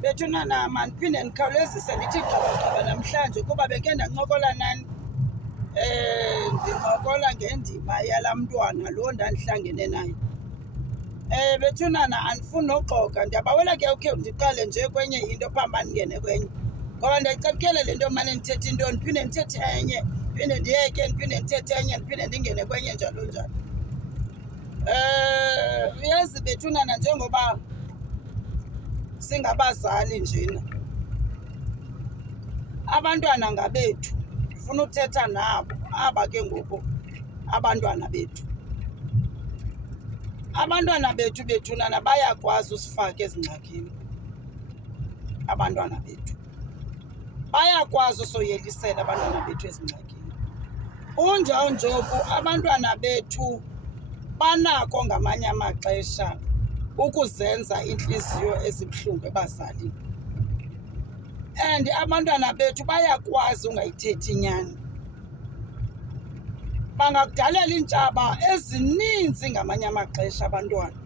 Bethunana mandiphinde ndikhawulezise ndithi gqabagqaba namhlanje kuba beke ndancokola nani. Ndincokola ngendima yalaa mntwana lo ndandihlangene naye. Bethunana andifuni noxoka, ndiyabawela ke ukhe ndiqale nje kwenye into phambi uba ndingene kwenye. Ngoba ndiyayicapukela le nto mane ndithethe into ndiphinde ndithethe enye, ndiphinde ndiyeke, ndiphinde ndithethe enye, ndiphinde ndingene kwenye njalo njalo. Uyazi bethunana njengoba singabazali njena, abantwana ngabethu, ndifuna uthetha nabo aba ke ngoku abantwana bethu. Abantwana bethu bethunana bayakwazi usifaka ezingxakini. Abantwana bethu bayakwazi usoyelisela abantwana bethu ezingxakini. Unjawunjoku abantwana bethu banako ngamanye amaxesha ukuzenza intliziyo ezibuhlungu ebazalini. And abantwana bethu bayakwazi ungayithethi inyani. Bangakudalela iintshaba ezininzi ngamanye amaxesha abantwana.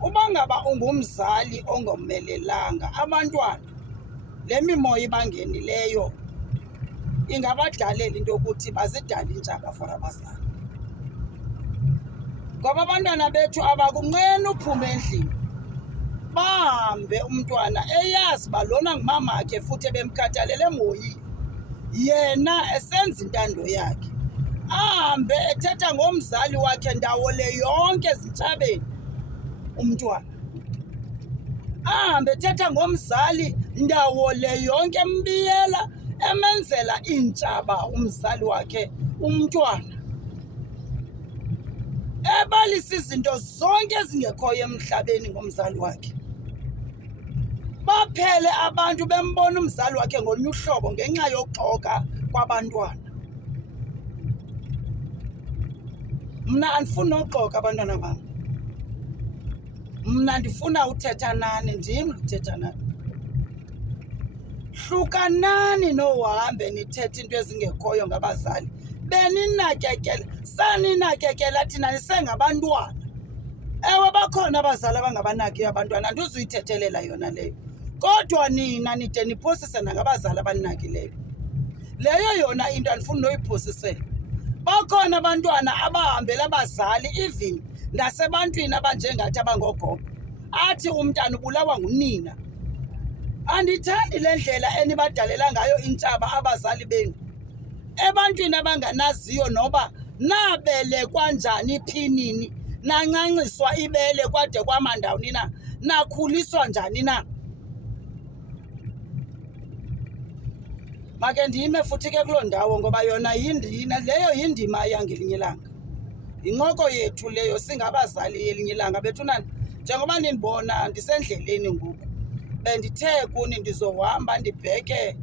Uba ngaba ungumzali ongomelelanga abantwana, le mimoya ibangenileyo ingabadalela into yokuthi bazidale iintshaba for abazali. Ngoba abantwana bethu abakunqeni uphuma endlini bahambe umntwana eyazi uba lona ngumamakhe futhi ebemkhathalele emhoyile, yena esenza intando yakhe. Ahambe ethetha ngomzali wakhe ndawo le yonke ezintshapeni umntwana. Ahambe ethetha ngomzali ndawo le yonke embiyela, emenzela iintshaba umzali wakhe umntwana. Ebalisa izinto zonke ezingekhoyo emhlabeni ngomzali wakhe. Baphele abantu bembona umzali wakhe ngolunye uhlobo ngenxa yoxoka kwabantwana. Mna andifuni noxoka abantwana bam. Mna ndifuna uthetha nani, ndim ndithetha nani. Hlukanani nohambe nithethe into ezingekhoyo ngabazali. Beninakekela, saninakekela thina nisengabantwana. Ewe bakhona abazali abangabanaki abantwana, andizuyithethelela yona leyo. Kodwa nina nide niphosise nangabazali abaninakileyo. Leyo yona into andifuni noyiphosisela. Bakhona abantwana abahambela abazali even nasebantwini abanjengathi abangogogo. Athi umntana ubulawa ngunina. Andithandi le ndlela enibadalela ngayo intshaba abazali benu. Ebantwini abanganaziyo noba nabelekwa njani phi nini, nancanciswa ibele kwade kwamandawuni na, nakhuliswa njani na. Make ndime futhi ke kuloo ndawo ngoba yona leyo yindima yangelinye ilanga. Yincoko yethu leyo singabazali yelinye ilanga. Bethunana njengoba nindibona ndisendleleni ngoku, bendithe kuni ndizohamba ndibheke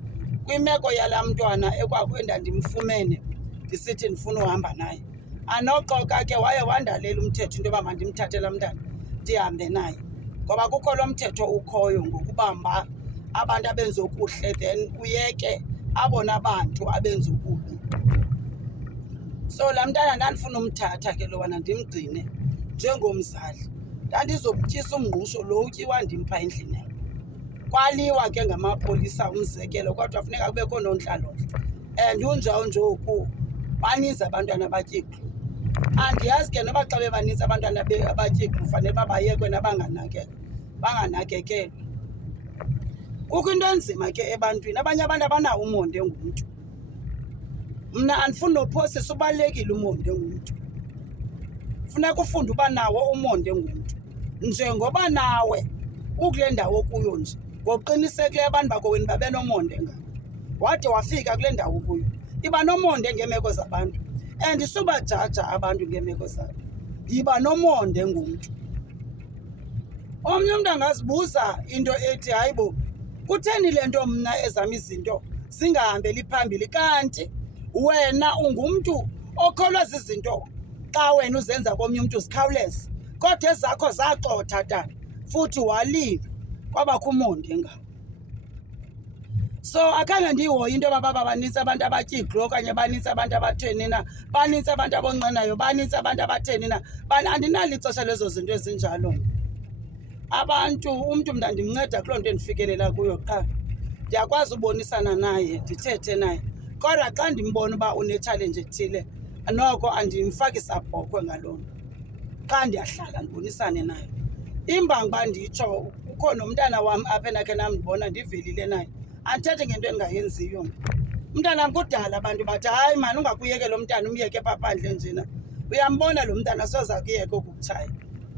kwimeko yalaa mntwana ekwakwenda ndimfumene ndisithi ndifuna uhamba naye. Anoxoka ke waye wandalela umthetho into yoba mandimthathe laa mntana ndihambe naye. Ngoba kukho lo mthetho ukhoyo ngokubamba abantu abenza okuhle then uyeke abona bantu abenza okubi. So laa mntana ndandifuna umthatha ke lowana ndimgcine njengomzali. Ndandizomtyisa umngqusho lo utyiwa ndimpha endlini yam. Kwaliwa ke ngamapolisa umzekelo, kodwa funeka kubekho noontlalontle. And unjawunjoku baninzi abantwana abatyeklu. Andiyazi ke noba xa bebaninzi abantwana abatyeklu fanele uba bayekwe banganakekelwa. Kukho into enzima ke ebantwini, abanye abantu abanawo umonde ngumntu. Mna andifuni nophosisa, ubalulekile umonde ngumntu. Funeka ufunde uba nawo umonde ngumntu. Njengoba nawe ukule ndawo kuyo nje, ngoqinisekileyo abantu bakowenu babe nomonde ngabo. Wade wafika kule ndawo kuyo, iba nomonde ngeemeko zabantu. And subajaja abantu ngeemeko zabo, yiba nomonde ngumntu. Omnye umntu angazibuza into ethi hayi bo, kutheni le nto mna ezam izinto zingahambeli phambili, kanti wena ungumntu okholwa zizinto xa wena uzenza komnye umntu zikhawuleze. Kodwa ezakho zacotha tata futhi walila, kwabakho umonde ngabo. So akhange ndiyihoye into yoba baba banintsi abantu abatyiglo okanye banintsi abantu abatheni na, banintsi abantu abonqenayo, banintsi abantu abatheni na. Andinalo ixesha lezo zinto ezinjalo. abantu umntu mna ndimnceda kuloo nto endifikelela kuyo qha. Ndiyakwazi ubonisana naye ndithethe naye, kodwa xa ndimbona uba une-challenge ethile noko andimfaki sabhokhwe ngaloo nto. Xa ndiyahlala ndibonisane naye. Imbangi uba nditsho ukho nomntana wam apha endakhe namndibona ndivelile naye, andithethe ngento endingayenziyo. Umntana wam kudala abantu bathi, hayi mani ungakuyeke lo mntana umyeke phaa phandle njena. Uyambona lo mntana soze akuyeke ukukutshaya.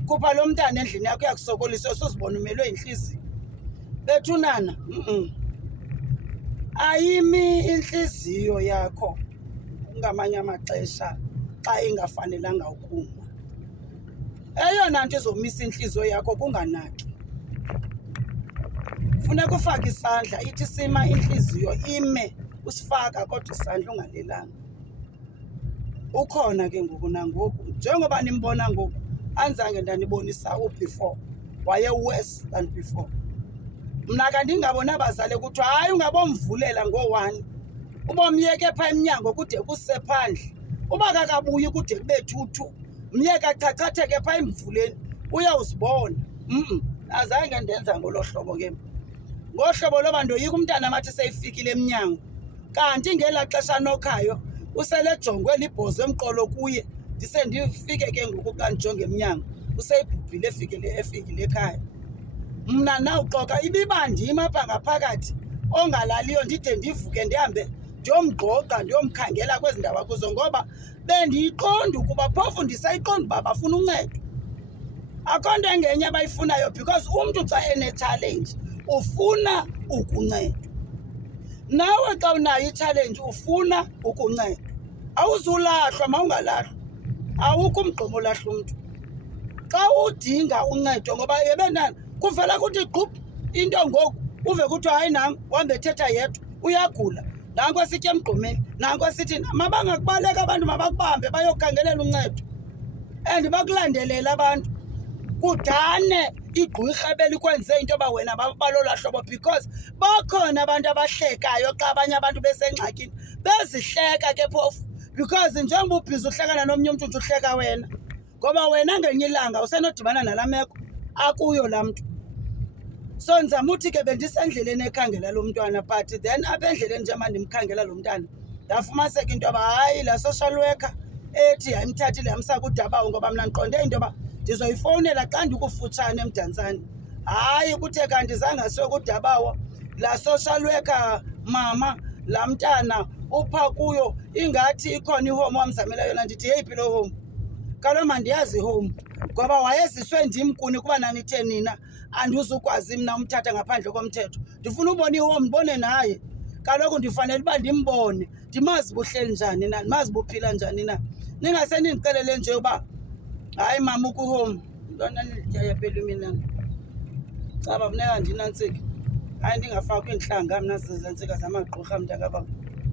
Khupha lo mntana endlini yakho uyakusokolisa, usuzibona umelwe yintliziyo. Bethunana, ayimi intliziyo yakho ngamanye amaxesha xa ingafanelanga ukuma. Eyona nto izomisa intliziyo yakho kunganaki. Funeka ufake isandla, ithi sima intliziyo ime, usifaka kodwa isandla ungalelanga. Ukhona ke ngoku nangoku, njengoba nimbona ngoku, anzange ndanibonisa u-before, waye-worse than before. Mna kandingabona abazali kuthiwa hayi ungabomvulela ngo-1, ubomyeke phaa emnyango kude kusephandle. Uba kakabuyi kude kube 2-2, myeke achachatheke phaa emvuleni, uyawuzibona. Azange ndenza ngolo hlobo ke. Ngohlobo loba ndoyika umntana mathi seyifikile emnyango, kanti ngelaa xesha nokhayo uselejongwe libhozo emqolo kuye, ndise ndifike ke ngoku xa ndijonge emnyango useyibhubhile efikile ekhaya. Mna nawuxoka ibiba ndim apha ngaphakathi ongalaliyo ndide ndivuke ndihambe ndiyomgqogqa ndiyomkhangela kwezi ndawo akuzo, ngoba bendiyiqonda ukuba phofu ndisayiqonda uba bafuna uncedo. Akho nto engenye abayifunayo because umntu xa ene-challenge ufuna ukuncedwa. Nawe xa unayo i-challenge ufuna ukuncedwa. Awuzulahlwa mawungalahlwa, awukho umgqomo olahla umntu. Xa udinga uncedo ngoba yebentana kuvela kuthi gqub into ngoku uve kuthiwa hayi nangu uhambe ethetha yedwa uyagula, nanku esithi emgqomeni, nanku esithi mabangakubaleka abantu, mabakubambe bayokhangelela uncedo and bakulandelele abantu. Kudane igqwirha belikwenze into yoba wena balolaa hlobo, because bakhona abantu abahlekayo xa abanye abantu besengxakini, bezihleka ke phofu, because njengoba ubhizi uhlekana nomnye umntu nje uhleka wena, ngoba wena ngelinye ilanga usenodibana nalaa meko akuyo laa mntu. So ndizama uthi ke bendisendleleni ekhangela lo mntwana, but then apha endleleni njengoba ndimkhangela lo mntana ndafumaniseka into yoba hayi laa social worker ethi yayimthathile yamsa kuDabawo, ngoba mna ndiqonde into yoba ndizoyifowunela xa ndikufutshane eMdantsane. Hayi kuthe kanti zange asiwe kuDabawo, laa social worker mama laa mntana upha kuyo ingathi ikhona ihome wamzamela yona. Ndithi yeyiphi loo home? Kaloku mandiyazi ihome, ngoba wayeziswe ndim kuni kuba nanithe nina andizukwazi mna umthatha ngaphandle komthetho. Ndifuna ubona ihome ndibone naye, kaloku ndifanele uba ndimbone, ndimazi buhleli njani na, ndimazi buphila njani na. Ningase nindixelele nje uba hayi mama ukuhome, ntona nilityaya phela mina. Caba funeka ndinantsika, hayi ndingafakwa iintlanga mna zezentsika zamagqirha mntakababa.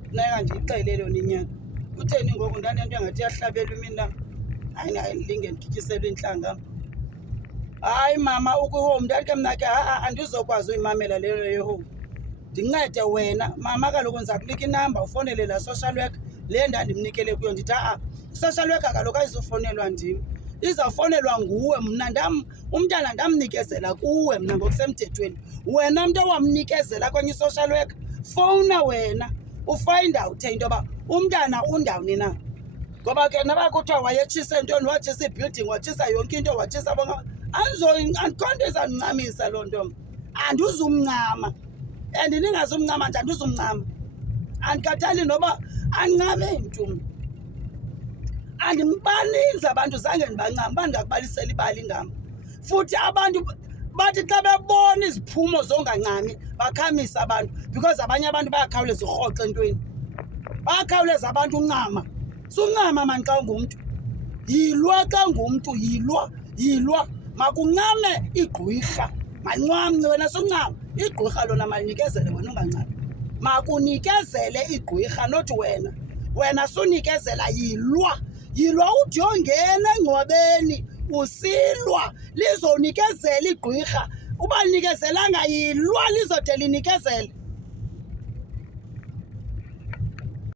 Funeka ndiyixelele yona inyani. Kutheni ngoku ndanento engathi iyahlabelwa imini? Hayi ndilinge ndityiselwe iintlanga. Hayi mama ukuhome, ndathi ke mna ke andizokwazi uyimamela leyo yehome. Ndincede wena mama, kaloku ndiza kunika inamba ufowunele laa social worker le ndandimnikele kuyo. Ndithi i-social worker kaloku ayizufowunelwa ndim, izawufowunelwa nguwe. Mna umntana ndamnikezela kuwe mna ngokusemthethweni. Wena mntu owamnikezela kwenye i-social worker, fowuna wena ufind out into yoba umntana undawuni na. Ngoba ke naba kuthiwa wayetshisa ntoni, watshisa i-building, watshisa yonke into, watshisa bonke. Andikho nto izandincamisa loo nto, andizumncama. And ningazumncama nje andizumncama. Andikhathali noba ancame mntu. Baninzi abantu zange ndibancama, uba ndingakubalisela ibali ngam. Futhi abantu bathi xa bebona iziphumo zongancami bakhamisa abantu, because abanye abantu bayakhawuleza urhoxa entweni. Bayakhawuleza abantu uncama. Suncama mani xa ungumntu. Yilwa xa ngumntu, yilwa. Makuncame igqwirha. Mancamce wena suncama. Igqwirha lona malinikezele wena ungancami. Makunikezele igqwirha not wena. Wena sunikezela, yilwa uthi yongena engcwabeni usilwa, lizonikezela igqwirha. Uba linikezelanga yilwa lizode linikezele.